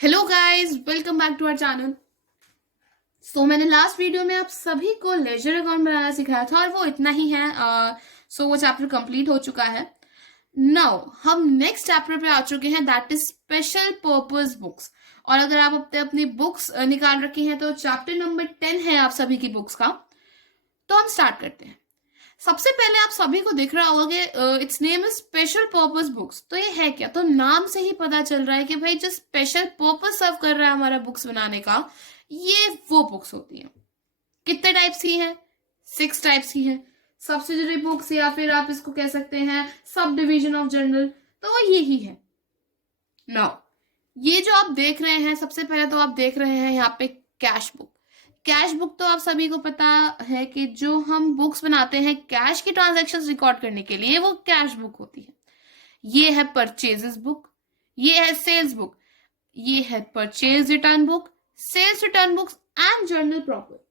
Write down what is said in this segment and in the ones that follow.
Hello guys, welcome back to our channel. मैंने last video में आप सभी को लेजर अकाउंट बनाना सिखाया था और वो इतना ही है। वो चैप्टर कंप्लीट हो चुका है। नाउ हम नेक्स्ट चैप्टर पे आ चुके हैं, that is special purpose books. और अगर आप अपनी बुक्स निकाल रखी हैं तो चैप्टर नंबर 10 है आप सभी की बुक्स का। तो हम स्टार्ट करते हैं। सबसे पहले आप सभी को दिख रहा होगा, it's name is special purpose books. तो ये है क्या? तो नाम से ही पता चल रहा है कि भाई जो स्पेशल पर्पस सर्व कर रहा है हमारा बुक्स बनाने का, ये वो बुक्स होती हैं। कितने टाइप्स की हैं? 6 टाइप्स की हैं। सब्सिडरी बुक्स, या फिर आप इसको कह सकते हैं सब डिविजन ऑफ जर्नल। तो वो यही है। नाउ ये जो आप देख रहे हैं, सबसे पहले तो आप देख रहे हैं यहाँ पे कैश बुक। कैश बुक तो आप सभी को पता है कि जो हम बुक्स बनाते हैं कैश की ट्रांजैक्शंस रिकॉर्ड करने के लिए, वो कैश बुक होती है। ये है परचेजेस बुक, ये है सेल्स बुक, ये है purchase return book, sales return books and journal proper.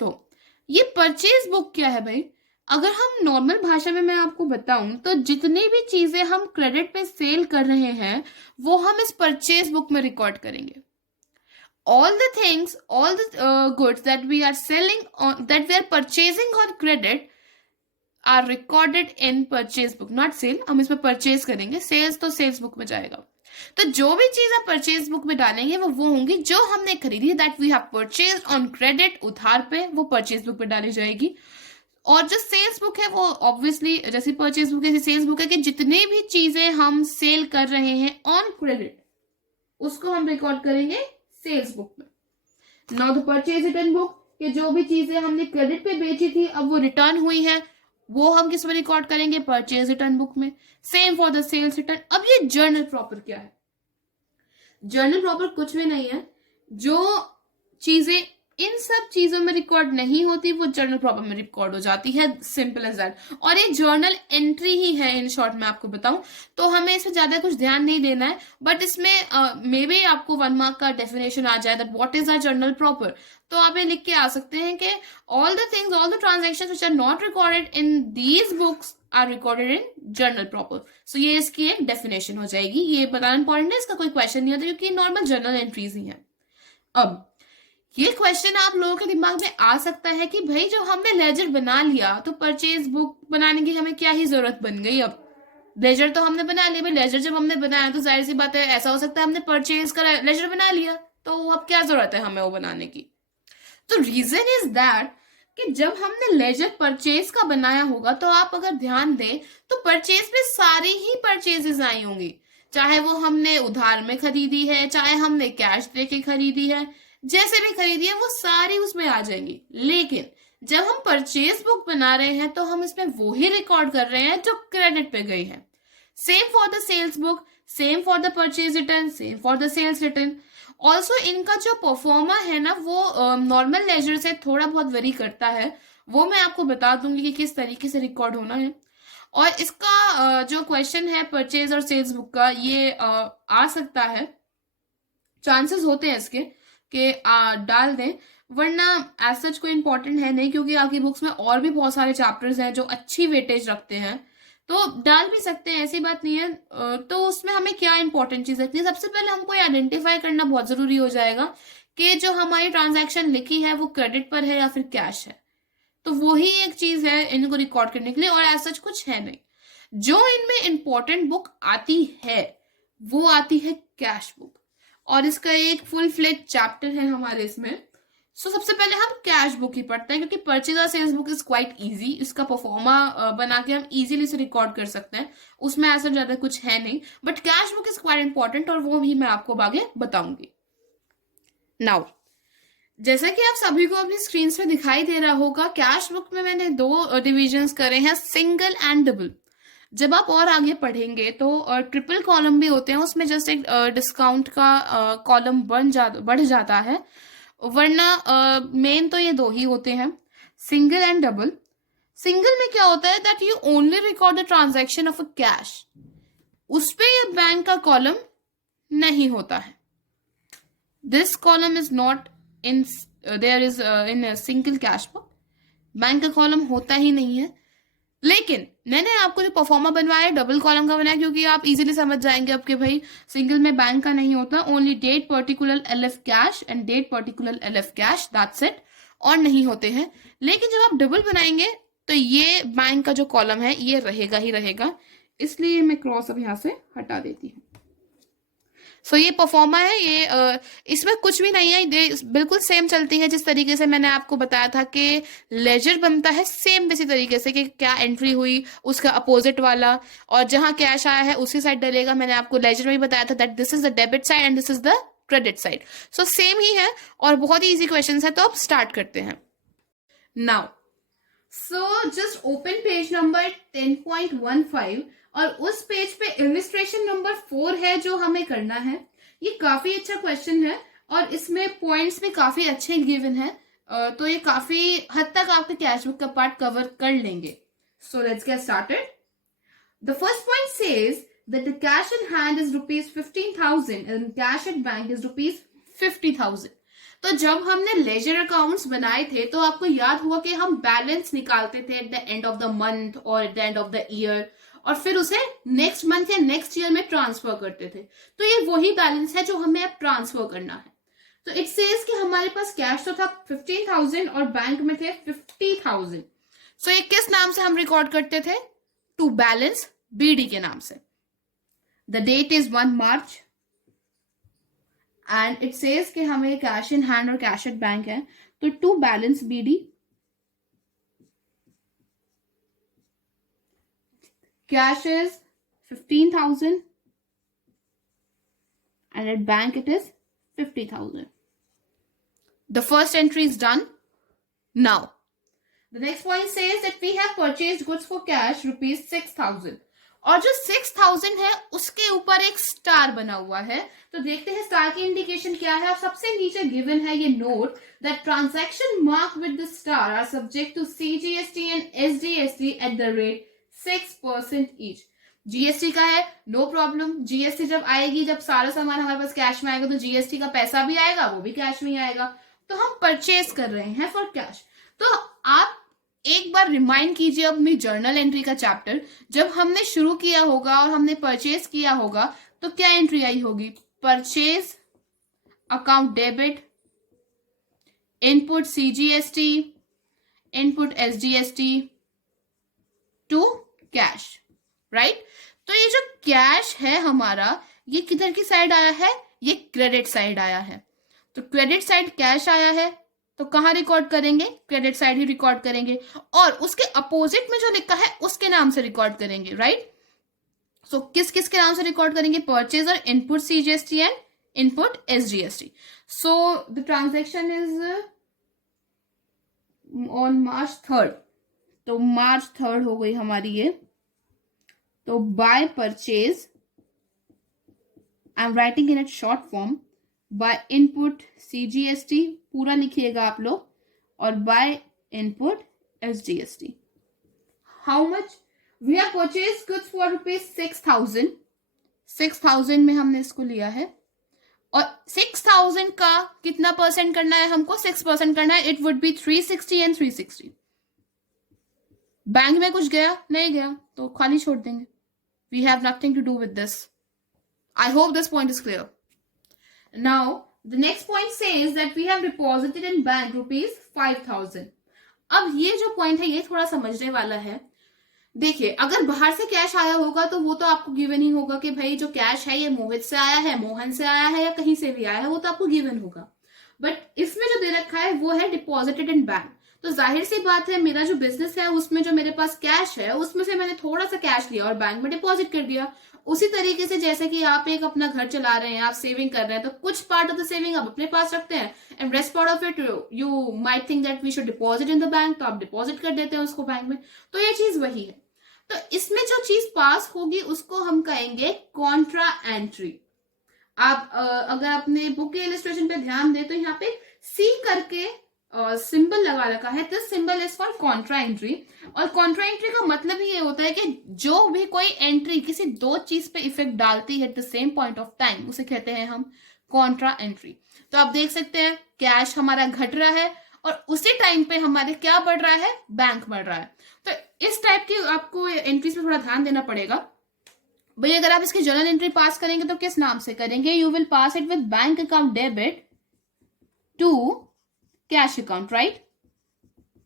तो ये परचेज बुक क्या है भाई? अगर हम नॉर्मल भाषा में मैं आपको बताऊं तो जितनी भी चीजें हम क्रेडिट पे सेल कर रहे हैं वो हम इस परचेज बुक में रिकॉर्ड करेंगे। All the things, all the goods that we are selling on, that we are purchasing on credit are recorded in purchase book, not sale। हम इसमें परचेज करेंगे, सेल्स तो सेल्स बुक में जाएगा। तो जो भी चीज आप परचेज बुक में डालेंगे वो होंगी जो हमने खरीदी, that we have purchase on credit, उधार पे, वो परचेज बुक में डाली जाएगी। और जो सेल्स बुक है वो ऑब्वियसली जैसे परचेज बुक है सेल्स बुक है कि जितनी भी चीजें हम सेल कर रहे हैं ऑन क्रेडिट उसको हम रिकॉर्ड करेंगे सेल्स बुक में। Now the purchase return book, कि जो भी चीजें हमने क्रेडिट पे बेची थी अब वो रिटर्न हुई है, वो हम किस में रिकॉर्ड करेंगे? परचेज रिटर्न बुक में। Same for the sales return. अब ये जर्नल प्रॉपर क्या है? जर्नल प्रॉपर कुछ भी नहीं है। जो चीजें इन सब चीजों में रिकॉर्ड नहीं होती वो जर्नल प्रॉपर में रिकॉर्ड हो जाती है, सिंपल एज दैट। और एक जर्नल एंट्री ही है इन शॉर्ट में आपको बताऊं तो हमें इसमें ज्यादा कुछ ध्यान नहीं देना है। बट इसमें मे बी आपको 1 मार्क का डेफिनेशन आ जाए, that what is a journal proper. तो आप ये लिख के आ सकते हैं कि all the things, all the transaction which are not recorded in these books are recorded in journal proper. So ये इसकी एक डेफिनेशन हो जाएगी। ये बताना इंपॉर्टेंट है, इसका कोई क्वेश्चन नहीं होता क्योंकि नॉर्मल जर्नल एंट्रीज ही है। अब ये क्वेश्चन आप लोगों के दिमाग में आ सकता है कि भाई जब हमने लेजर बना लिया तो परचेज बुक बनाने की हमें क्या ही जरूरत बन गई? अब लेजर तो हमने बना लिया भाई, लेजर जब हमने बनाया तो जाहिर सी बात है ऐसा हो सकता है हमने परचेज करा, लेजर बना लिया, तो अब क्या जरूरत है हमें वो बनाने की? तो रीजन इज दैट कि जब हमने लेजर परचेज का बनाया होगा तो आप अगर ध्यान दें तो परचेज में सारी ही परचेजेस आई होंगी, चाहे वो हमने उधार में खरीदी है, चाहे हमने कैश दे के खरीदी है, जैसे भी खरीदी है वो सारी उसमें आ जाएंगी। लेकिन जब हम परचेज बुक बना रहे हैं तो हम इसमें वो ही रिकॉर्ड कर रहे हैं जो क्रेडिट पे गई है। Same for the sales book, same for the purchase return, same for the sales return. Also इनका जो परफॉर्मा है ना वो नॉर्मल लेजर से थोड़ा बहुत वेरी करता है। वो मैं आपको बता दूंगी कि किस तरीके से रिकॉर्ड होना है। और इसका जो क्वेश्चन है परचेज और सेल्स बुक का, ये आ सकता है, चांसेस होते हैं इसके कि डाल दें, वरना एज सच कोई इंपॉर्टेंट है नहीं क्योंकि आपकी बुक्स में और भी बहुत सारे चैप्टर्स हैं जो अच्छी वेटेज रखते हैं, तो डाल भी सकते हैं, ऐसी बात नहीं है। तो उसमें हमें क्या इंपॉर्टेंट चीज रखनी है? सबसे पहले हमको आइडेंटिफाई करना बहुत जरूरी हो जाएगा कि जो हमारी ट्रांजैक्शन लिखी है वो क्रेडिट पर है या फिर कैश है। तो वही एक चीज है इनको रिकॉर्ड करने के लिए, और एज सच कुछ है नहीं। जो इनमें इंपॉर्टेंट बुक आती है वो आती है कैश बुक, और इसका एक फुल फ्लेज चैप्टर है हमारे इसमें। सबसे पहले हम कैश बुक ही पढ़ते हैं क्योंकि परचेज और sales book is quite easy. इसका परफॉर्मा बना के हम इजीली से रिकॉर्ड कर सकते हैं, उसमें ऐसा ज्यादा कुछ है नहीं। But cash book is quite important और वो भी मैं आपको आगे बताऊंगी। नाउ जैसा कि आप सभी को अपनी स्क्रीन पे दिखाई दे रहा होगा, कैश बुक में मैंने 2 डिविजन्स करे हैं, सिंगल एंड डबल। जब आप और आगे पढ़ेंगे तो ट्रिपल कॉलम भी होते हैं, उसमें जस्ट एक डिस्काउंट का कॉलम बढ़ जाता है, वरना मेन तो ये 2 ही होते हैं, सिंगल एंड डबल। सिंगल में क्या होता है that you only record the transaction of a cash, उस पे ये बैंक का कॉलम नहीं होता है। This column is not in their is in single cash book, bank का कॉलम होता ही नहीं है। लेकिन मैंने आपको जो परफॉर्मा बनवाया डबल कॉलम का बनाया, क्योंकि आप इजीली समझ जाएंगे अब कि भाई सिंगल में बैंक का नहीं होता, only date particular LF cash and date particular LF cash, that's it, और नहीं होते हैं। लेकिन जब आप डबल बनाएंगे तो ये बैंक का जो कॉलम है ये रहेगा ही रहेगा, इसलिए मैं क्रॉस अब यहां से हटा देती हूँ। सो ये परफॉर्मा है, ये इसमें कुछ भी नहीं है, बिल्कुल सेम चलती है जिस तरीके से मैंने आपको बताया था कि लेजर बनता है, सेम इसी तरीके से कि क्या एंट्री हुई उसका अपोजिट वाला, और जहां कैश आया है उसी साइड डलेगा। मैंने आपको लेजर में ही बताया था that this is the debit side and this is the credit side. So same ही है और बहुत ही इजी क्वेश्चन है, तो अब स्टार्ट करते हैं now. So just open page number 10.15 और उस पेज पे इलिस्ट्रेशन नंबर 4 है जो हमें करना है। ये काफी अच्छा क्वेश्चन है और इसमें पॉइंट्स भी काफी अच्छे गिवन है, तो ये काफी हद तक आपके कैश बुक का पार्ट कवर कर लेंगे। So let's get started. The first point says that the cash in hand is rupees 15,000 and cash at bank is rupees 50,000। तो जब हमने लेजर अकाउंट्स बनाए थे तो आपको याद हुआ कि हम बैलेंस निकालते थे at the end of the month और at the end of the year, और फिर उसे नेक्स्ट मंथ या नेक्स्ट ईयर में ट्रांसफर करते थे। तो ये वही बैलेंस है जो हमें अब ट्रांसफर करना है। तो इट सेज कि हमारे पास कैश तो था 15,000 और बैंक में थे 50,000। सो ये किस नाम से हम रिकॉर्ड करते थे? टू बैलेंस बीडी के नाम से। The date is 1 March and it says कि हमें कैश इन हैंड और कैश एट बैंक है, तो to balance BD cash is 15,000 and at bank it is 50,000. The first entry is done. Now the next point says that we have purchased goods for cash rupees 6,000 और जो 6,000 है उसके ऊपर एक star बना हुआ है। तो देखते हैं स्टार की इंडिकेशन क्या है। सबसे नीचे गिवन है ये note that transaction mark with the star are subject to CGST and SGST at the rate 6% each. GST का है, नो प्रॉब्लम, जीएसटी जब आएगी, जब सारा सामान हमारे पास कैश में आएगा तो जीएसटी का पैसा भी आएगा, वो भी कैश में ही आएगा। तो हम परचेज कर रहे हैं फॉर कैश। तो आप एक बार रिमाइंड कीजिए अपनी जर्नल एंट्री का चैप्टर, जब हमने शुरू किया होगा और हमने परचेज किया होगा तो क्या एंट्री आई होगी? Purchase account debit, input CGST, input SGST to cash, right. तो ये जो कैश है हमारा, ये किधर की साइड आया है? ये क्रेडिट साइड आया है। तो क्रेडिट साइड कैश आया है तो कहां रिकॉर्ड करेंगे? क्रेडिट साइड ही रिकॉर्ड करेंगे, और उसके अपोजिट में जो लिखा है उसके नाम से रिकॉर्ड करेंगे, राइट। सो किस किस के नाम से रिकॉर्ड करेंगे? Purchaser, input CGST and input SGST. So the transaction is on March 3rd, तो March 3rd हो गई हमारी ये। तो by purchase, I am writing in it short form, by input CGST पूरा लिखिएगा आप लोग, और by input SGST. How much we have purchase goods for rupees 6,000। 6,000 में हमने इसको लिया है, और 6,000 का कितना परसेंट करना है हमको? 6% करना है। It would be 360 and 360। Bank में कुछ गया? नहीं गया, तो खाली छोड़ देंगे। We have nothing to do with this. I hope this point is clear. Now, the next point says that we have deposited in bank rupees 5,000. अब ये जो पॉइंट है ये थोड़ा समझने वाला है। देखिए, अगर बाहर से कैश आया होगा तो वो तो आपको गिवन ही होगा कि भाई जो कैश है ये मोहित से आया है, मोहन से आया है, या कहीं से भी आया है, वो तो आपको गिवन होगा। बट इसमें जो दे रखा है वो है डिपॉजिटेड इन बैंक। तो जाहिर सी बात है, मेरा जो बिजनेस है उसमें जो मेरे पास कैश है उसमें से मैंने थोड़ा सा कैश लिया और बैंक में डिपॉजिट कर दिया। उसी तरीके से जैसे कि आप एक अपना घर चला रहे हैं, आप सेविंग कर रहे हैं, तो कुछ पार्ट ऑफ द सेविंग आप अपने पास रखते हैं and rest part of it you might think that we should deposit in the bank, तो आप डिपॉजिट कर देते हैं उसको बैंक में। तो ये चीज वही है। तो इसमें जो चीज पास होगी उसको हम कहेंगे कॉन्ट्रा एंट्री। आप अगर अपने बुक के इलस्ट्रेशन पे ध्यान दें तो यहाँ पे सी करके सिंबल लगा रखा है। This symbol is for Contra entry. और कॉन्ट्रा एंट्री का मतलब ही ये होता है कि जो भी कोई एंट्री किसी दो चीज पे इफेक्ट डालती है at the same point of time, उसे कहते हैं हम कॉन्ट्रा एंट्री। तो आप देख सकते हैं कैश हमारा घट रहा है और उसी टाइम पे हमारे क्या बढ़ रहा है? बैंक बढ़ रहा है। तो इस टाइप की आपको एंट्रीज पे थोड़ा ध्यान देना पड़ेगा। भाई अगर आप इसकी जर्नल एंट्री पास करेंगे तो किस नाम से करेंगे? You will pass it with bank account debit to cash account, right.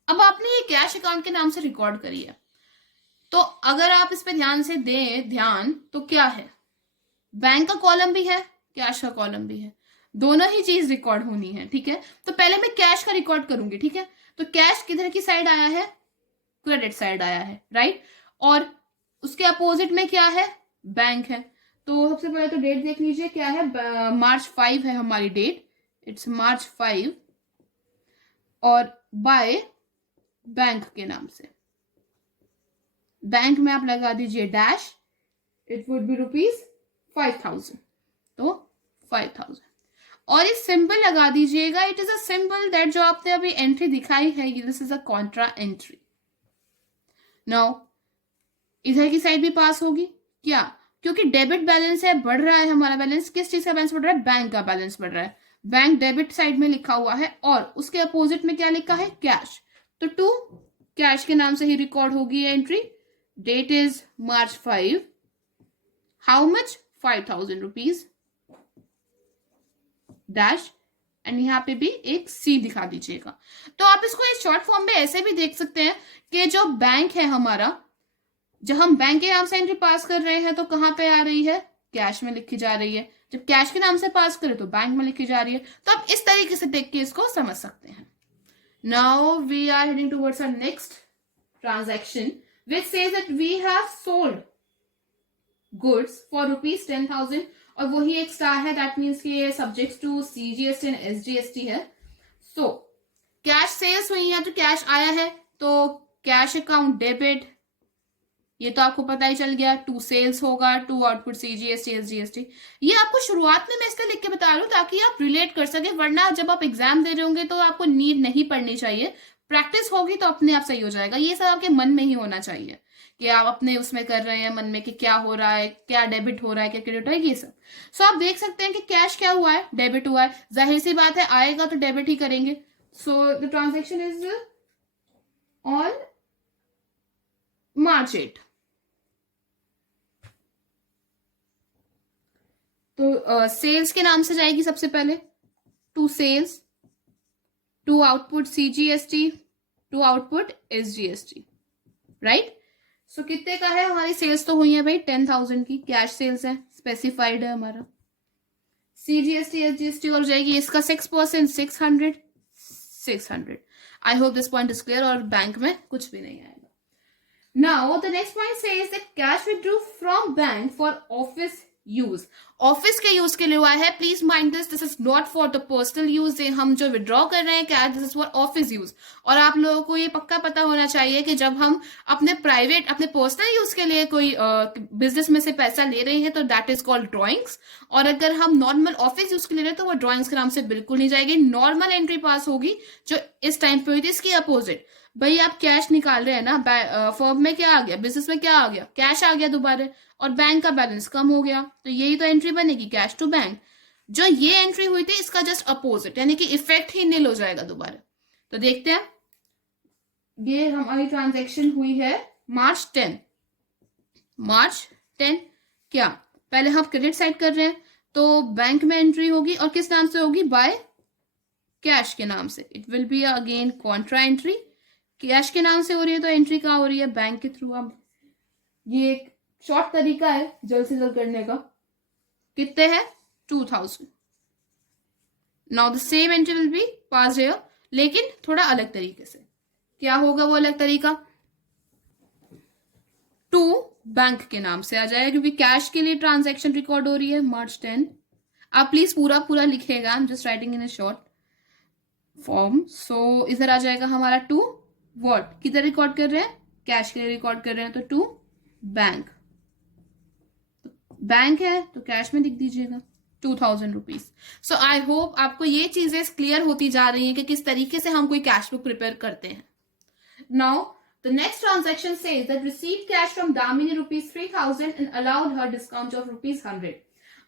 अब आपने ये कैश अकाउंट के नाम से रिकॉर्ड करी है, तो अगर आप इस पे ध्यान से दें ध्यान, तो क्या है, बैंक का कॉलम भी है, कैश का कॉलम भी है, दोनों ही चीज रिकॉर्ड होनी है, ठीक है। तो पहले मैं कैश का रिकॉर्ड करूंगी, ठीक है। तो कैश किधर की साइड आया है? क्रेडिट साइड आया है, राइट। और उसके अपोजिट में क्या है? बैंक है। तो सबसे पहले तो डेट देख लीजिए, क्या है? March 5 है हमारी डेट, इट्स March 5, और बाय बैंक के नाम से, बैंक में आप लगा दीजिए डैश, इट वुड बी ₹5,000, तो 5,000, और इस सिंबल लगा दीजिएगा, it is a symbol that जो आपने अभी एंट्री दिखाई है, this is a Contra entry. Now इधर की साइड भी पास होगी, क्या? क्योंकि डेबिट बैलेंस है, बढ़ रहा है हमारा बैलेंस। किस चीज का बैलेंस बढ़ रहा है? बैंक का बैलेंस बढ़ रहा है। बैंक डेबिट साइड में लिखा हुआ है, और उसके अपोजिट में क्या लिखा है? कैश। तो टू कैश के नाम से ही रिकॉर्ड होगी entry. Date is March 5, how much? 5,000 rupees, dash, and यहाँ पे भी एक सी दिखा दीजिएगा। तो आप इसको इस शॉर्ट फॉर्म में ऐसे भी देख सकते हैं कि जो बैंक है हमारा, जब हम बैंक के नाम से एंट्री पास कर रहे हैं तो कहाँ पे आ रही है? कैश में लिखी जा रही है। जब कैश के नाम से पास करें तो बैंक में लिखी जा रही है। तो आप इस तरीके से देख के इसको समझ सकते हैं। Now we are heading towards our next transaction which says that we have sold goods for ₹10,000, और वही एक स्टार है, दैट मीन्स कि ये subject to CGST and SGST है। सो कैश सेल्स हुई है तो कैश आया है, तो कैश अकाउंट डेबिट, ये तो आपको पता ही चल गया। टू सेल्स होगा, टू आउटपुट CGST SGST। ये आपको शुरुआत में मैं इसलिए लिख के बता रहा हूँ ताकि आप रिलेट कर सके, वरना जब आप एग्जाम दे रहे होंगे तो आपको नीड नहीं पढ़नी चाहिए। प्रैक्टिस होगी तो अपने आप सही हो जाएगा। ये सब आपके मन में ही होना चाहिए कि आप अपने उसमें कर रहे हैं मन में कि क्या हो रहा है, क्या डेबिट हो रहा है, क्या क्रेडिट हो रहा है, ये सब। सो आप देख सकते हैं कि कैश क्या हुआ है? डेबिट हुआ है। जाहिर सी बात है, आएगा तो डेबिट ही करेंगे। So the transaction is on March 8। तो सेल्स के नाम से जाएगी सबसे पहले, to sales, to output CGST, to output SGST, right. So कितने का है? हमारी सेल्स तो हुई है भाई 10,000 की, कैश सेल्स है, स्पेसिफाइड है हमारा। CGST SGST और जाएगी इसका 6%, 600। आई hope this point is clear, और बैंक में कुछ भी नहीं आएगा। Now the next point says that cash withdrew from bank for office use. Office के यूज के लिए हुआ है। Please mind this is not for the personal use. हम जो विड्रॉ कर रहे हैं cash, this is for office use. और आप लोगों को ये पक्का पता होना चाहिए कि जब हम अपने प्राइवेट, अपने पर्सनल यूज के लिए कोई बिजनेस में से पैसा ले रहे हैं तो दैट इज कॉल्ड ड्रॉइंग्स। और अगर हम नॉर्मल ऑफिस यूज के ले रहे हैं तो वो ड्रॉइंग्स के नाम से बिल्कुल नहीं जाएगी। नॉर्मल एंट्री पास होगी जो इस टाइम पे हुई थी। इसकी अपोजिट, भाई आप कैश निकाल रहे हैं ना, फर्म में क्या आ गया? बिजनेस में क्या आ गया? कैश आ गया दोबारा, और बैंक का बैलेंस कम हो गया, तो यही तो एंट्री बनेगी, कैश टू बैंक। जो ये एंट्री हुई थी इसका जस्ट अपोजिट, यानी कि इफेक्ट ही नील हो जाएगा दोबारा। तो देखते हैं, ये हमारी ट्रांजैक्शन हुई है March 10। क्या? पहले हम क्रेडिट साइड कर रहे हैं तो बैंक में एंट्री होगी, और किस नाम से होगी? बाय कैश के नाम से। It will be again Contra entry. Cash के नाम से हो रही है तो एंट्री कहाँ हो रही है? बैंक के थ्रू। अब ये एक शॉर्ट तरीका है जल्द से जल्द करने का। कितने है? 2,000। Now the same entry will be pass here, लेकिन थोड़ा अलग तरीके से। क्या होगा वो अलग तरीका? टू बैंक के नाम से आ जाएगा, क्योंकि कैश के लिए ट्रांजैक्शन रिकॉर्ड हो रही है March 10। आप प्लीज पूरा पूरा लिखेगा, I am just writing in a short form. So इधर आ जाएगा हमारा टू व्हाट, किधर रिकॉर्ड कर रहे हैं? कैश के लिए रिकॉर्ड कर रहे हैं, तो टू बैंक। बैंक है तो कैश में लिख दीजिएगा 2,000 रुपीज। सो आई होप आपको ये चीजें क्लियर होती जा रही हैं कि किस तरीके से हम कोई कैश बुक प्रिपेयर करते हैं। Now the next transaction says that received cash from Damini ₹3,000 and allowed her discount of ₹100।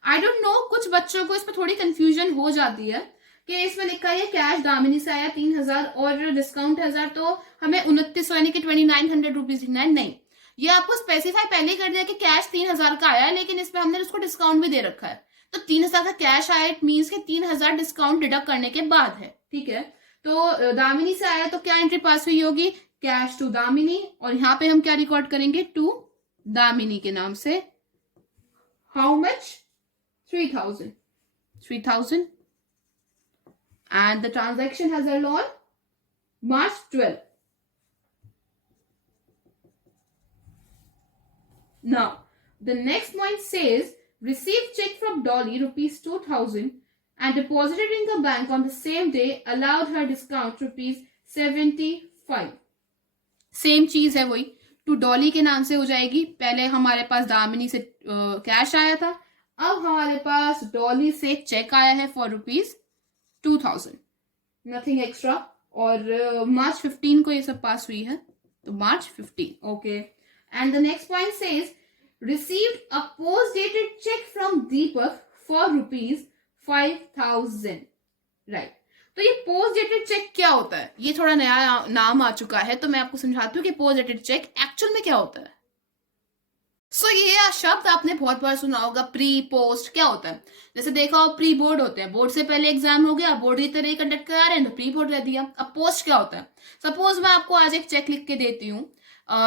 I don't know, कुछ बच्चों को इसमें थोड़ी कंफ्यूजन हो जाती है कि इसमें लिखा है कैश दामिनी से आया 3000 और डिस्काउंट 1000, तो हमें 2900 यानी कि 2900 रुपीज लिखना है। नहीं, ये आपको स्पेसिफाई पहले कर दिया कि कैश 3000 का आया है, लेकिन इसमें हमने उसको डिस्काउंट भी दे रखा है। तो 3000 का कैश आया, इट मीन्स कि 3000 डिस्काउंट डिडक्ट करने के बाद है, ठीक है। तो दामिनी से आया तो क्या एंट्री पास हुई होगी, कैश टू दामिनी, और यहाँ पे हम क्या रिकॉर्ड करेंगे, टू दामिनी के नाम से how much 3000 and the transaction has held on March 12. Now the next point says received check from Dolly rupees 2000 and deposited in the bank on the same day, allowed her discount rupees 75. Same चीज है वही, to Dolly के नाम से हो जाएगी। पहले हमारे पास दामिनी से कैश आया था, अब हमारे पास डॉली से चेक आया है फॉर रुपीज 2000, नथिंग एक्स्ट्रा। और मार्च 15 को ये सब पास हुई है, तो मार्च 15, okay. And the next point says received a post dated cheque from Deepak for rupees 5000, right. तो ये पोस्ट डेटेड चेक क्या होता है, ये थोड़ा नया नाम आ चुका है, तो मैं आपको समझाती हूँ कि पोस्ट डेटेड चेक एक्चुअल में क्या होता है। ये शब्द आपने बहुत बार सुना होगा, प्री पोस्ट क्या होता है। जैसे देखा हो प्री बोर्ड होते हैं, बोर्ड से पहले एग्जाम हो गया, बोर्ड की तरह कंडक्ट करा रहे हैं तो प्री बोर्ड रह दिया। अब पोस्ट क्या होता है, सपोज मैं आपको आज एक चेक लिख के देती हूँ,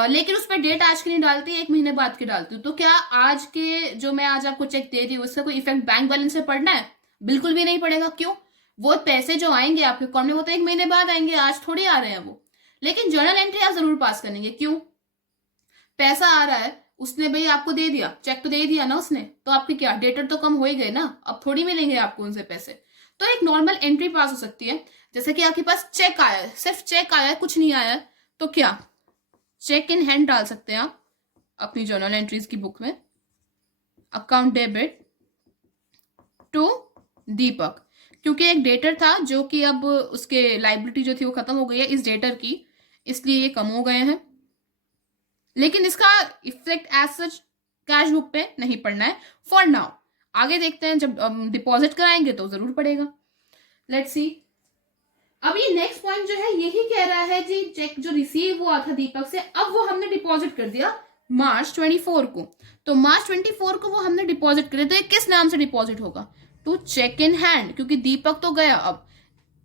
लेकिन उस पर डेट आज की नहीं डालती, 1 महीने बाद की डालती हूँ, तो क्या आज के जो मैं आज आपको चेक दे रही हूँ उसका कोई इफेक्ट बैंक बैलेंस से पड़ना है, बिल्कुल भी नहीं पड़ेगा। क्यों, वो पैसे जो आएंगे आपके अकाउंट में वो तो 1 महीने बाद आएंगे, आज थोड़ी आ रहे हैं वो। लेकिन जर्नल एंट्री आप जरूर पास करेंगे, क्यों, पैसा आ रहा है, उसने भाई आपको दे दिया, चेक तो दे दिया ना उसने, तो आपके क्या डेटर तो कम हो ही गए ना, अब थोड़ी मिलेंगे आपको उनसे पैसे। तो एक नॉर्मल एंट्री पास हो सकती है, जैसे कि आपके पास चेक आया है, सिर्फ चेक आया है, कुछ नहीं आया है, तो क्या चेक इन हैंड डाल सकते हैं आप अपनी जर्नल एंट्रीज की बुक में, अकाउंट डेबिट टू दीपक, क्योंकि एक डेटर था जो कि अब उसके लाइबिलिटी जो थी वो खत्म हो गई है इस डेटर की, इसलिए ये कम हो गए हैं। लेकिन इसका effect as such cash book पे नहीं पड़ना है फॉर नाउ, आगे देखते हैं, जब डिपॉजिट कराएंगे तो जरूर पड़ेगा। Let's see. अब ये नेक्स्ट पॉइंट जो है यही कह रहा है जी, चेक जो रिसीव हुआ था दीपक से, अब वो हमने डिपॉजिट कर दिया मार्च 24 को, तो मार्च 24 को वो हमने डिपॉजिट कर दिया, तो ये किस नाम से डिपॉजिट होगा, टू चेक इन हैंड, क्योंकि दीपक तो गया,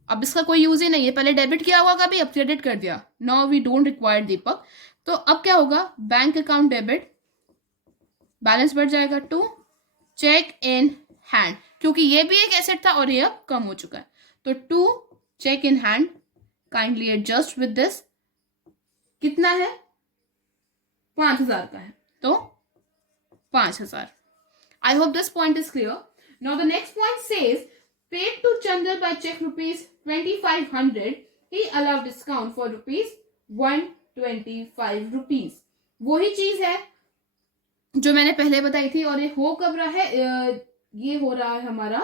अब इसका कोई यूज ही नहीं है, पहले डेबिट किया हुआ कभी, अब क्रेडिट कर दिया, नाउ वी डोंट रिक्वायर दीपक, तो अब क्या होगा, बैंक अकाउंट डेबिट, बैलेंस बढ़ जाएगा टू चेक इन हैंड, क्योंकि ये भी एक एसेट था और ये अब कम हो चुका है, तो to cheque in hand, kindly adjust with this, कितना है 5000 का है, तो 5000। I hope this point is clear. Now the next point says paid to Chander by cheque rupees 2500, he allow discount for rupees 125 rupees. वही चीज है जो मैंने पहले बताई थी, और ये हो कब रहा है, ये हो रहा है हमारा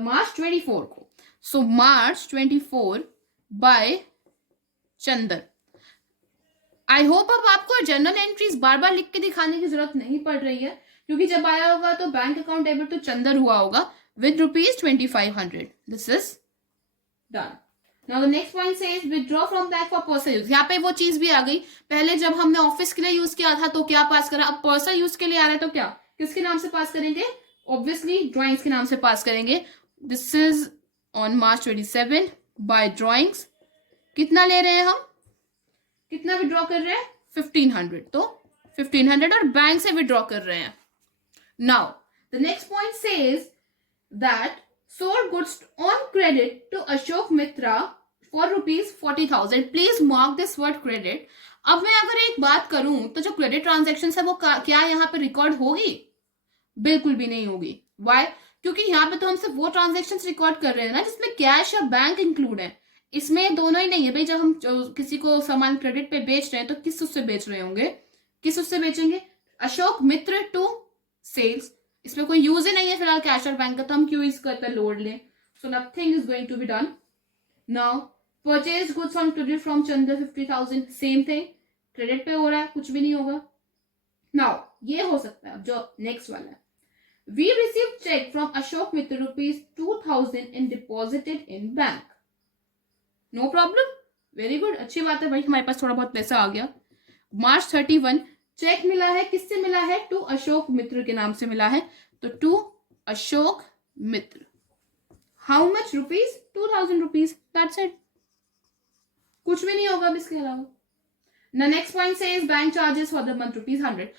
मार्च 24 को, सो मार्च 24 बाय चंदर। आई होप अब आपको जर्नल एंट्रीज बार बार लिख के दिखाने की जरूरत नहीं पड़ रही है, क्योंकि जब आया होगा तो बैंक अकाउंट डेबिट तो चंदर हुआ होगा with rupees 2500, this is done. Now the next point says withdraw from bank for personal use। यहाँ पे वो चीज भी आ गई, पहले जब हमने ऑफिस के लिए यूज किया था तो क्या पास करा, अब पर्सनल यूज के लिए आ रहा है तो क्या किसके नाम से पास करेंगे, ऑब्वियसली ड्राइंग्स के नाम से पास करेंगे। This is on March 27 by drawings. कितना ले रहे हैं हम, कितना विड्रॉ कर रहे हैं 1500, तो 1500 और बैंक से विड्रॉ कर रहे हैं। Now the next point says that sold goods on credit to Ashok Mitra for rupees 40,000। Please mark this word credit. अब मैं अगर एक बात करूं तो जो क्रेडिट ट्रांजेक्शन है वो क्या यहाँ पे रिकॉर्ड होगी, बिल्कुल भी नहीं होगी। वाई, क्योंकि यहाँ पे तो हम सिर्फ वो ट्रांजेक्शन रिकॉर्ड कर रहे हैं ना जिसमें कैश या बैंक इंक्लूड है, इसमें दोनों ही नहीं है भाई। जब हम किसी को सामान क्रेडिट पे बेच रहे हैं तो किस उससे बेच रहे होंगे, किस उससे बेचेंगे, अशोक मित्र टू सेल्स, इसमें कोई यूज ही नहीं है फिलहाल कैश और बैंक का, तो हम क्यों इसका पे लोड लें, so nothing is going to be done. Now purchase goods on credit from Chander 50,000, same thing, credit पे हो रहा है, कुछ भी नहीं होगा। नाउ ये हो सकता है, अब जो नेक्स्ट वाला है we receive cheque from Ashok Mitra ₹2000 in deposited in bank. No problem, very good, अच्छी बात है भाई, हमारे पास थोड़ा बहुत पैसा आ गया। March 31 चेक मिला है, किससे मिला है? टू अशोक मित्र के नाम से मिला है, तो to Ashok Mitra. How much rupees? ₹2000, that's it, कुछ भी नहीं होगा अब इसके अलावा। Next point says is bank charges for the month ₹100।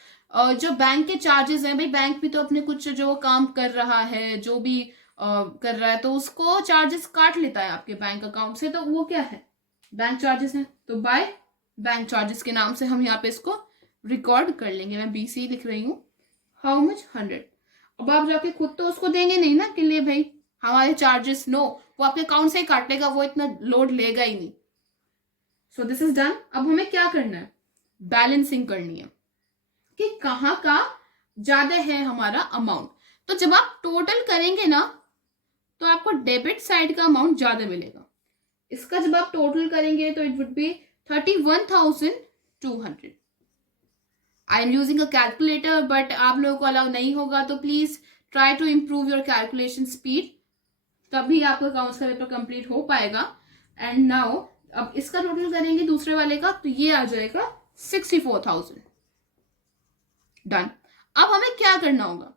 जो बैंक के चार्जेस हैं भाई, बैंक भी तो अपने कुछ जो काम कर रहा है, जो भी कर रहा है, तो उसको चार्जेस काट लेता है आपके बैंक अकाउंट से, तो वो क्या है? बैंक चार्जेस है, तो बाय बैंक चार्जेस के नाम से हम यहाँ पे इसको रिकॉर्ड कर लेंगे। मैं BC लिख रही हूँ। How much? 100। अब आप जाके खुद तो उसको देंगे नहीं ना कि ले भाई हमारे चार्जेस, नो, वो आपके अकाउंट से ही काटेगा, वो इतना लोड लेगा ही नहीं। So this is done. अब हमें क्या करना है? बैलेंसिंग करनी है कि कहाँ का ज्यादा है हमारा अमाउंट। तो जब आप टोटल करेंगे ना, तो आपको डेबिट साइड का अमाउंट ज्यादा मिलेगा। इसका जब आप टोटल करेंगे तो it would be 31,200। I am using a calculator, but आप लोगों को अलाउ नहीं होगा, तो please try to improve your calculation speed, तभी आपका अकाउंट्स का पेपर कंप्लीट हो पाएगा। एंड नाउ अब इसका टोटल करेंगे दूसरे वाले का, तो ये आ जाएगा 64,000। डन। अब हमें क्या करना होगा?